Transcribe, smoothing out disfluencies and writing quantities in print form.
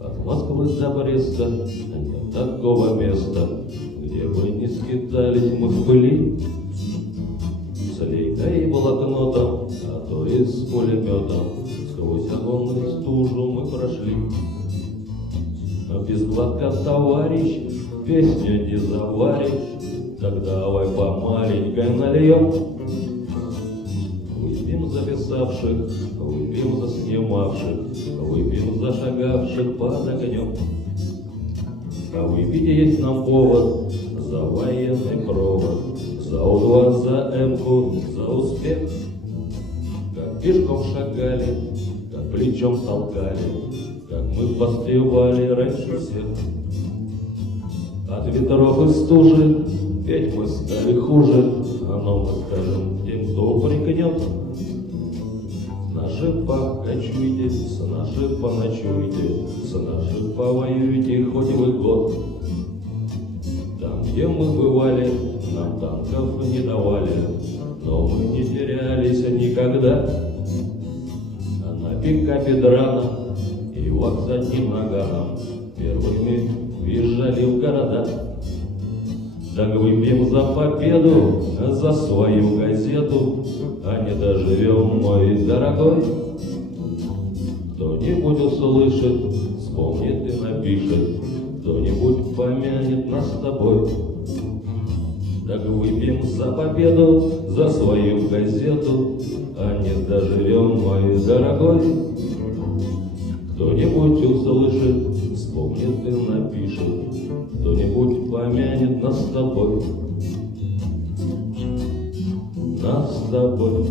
От Москвы до Бреста нет такого места, где бы не скитались мы в пыли. С лейкой и блокнотом, а то и с пулеметом, сквозь огонь и стужу мы прошли. Без глотка, товарищ, песню не заваришь, так давай по маленькой нальем. Выпьем за писавших, выпьем за снимавших, выпьем за шагавших под огнем. А выпить есть нам повод за военный провод, за У-2, за М-ку, за успех. Как пешком шагали, как плечом толкали, как мы поспевали раньше всех. От ветров и стужи петь мы стали хуже, но мы скажем тем, кто упрекнет. С наших покачуйте, с наших поночуйте, с наших повоюйте хоть вы год. Там, где мы бывали, нам танков не давали, но мы не терялись никогда. А на пикапе драном и вот за одним наганом первыми въезжали в города. Так выпьем за победу, за свою газету, а не доживем, мой дорогой. Кто-нибудь услышит, вспомнит и напишет, кто-нибудь помянет нас с тобой. Так выпьем за победу, за свою газету, а не доживем, мой дорогой. Кто-нибудь услышит, вспомнит и напишет, кто-нибудь помянет нас с тобой. Нас с тобой.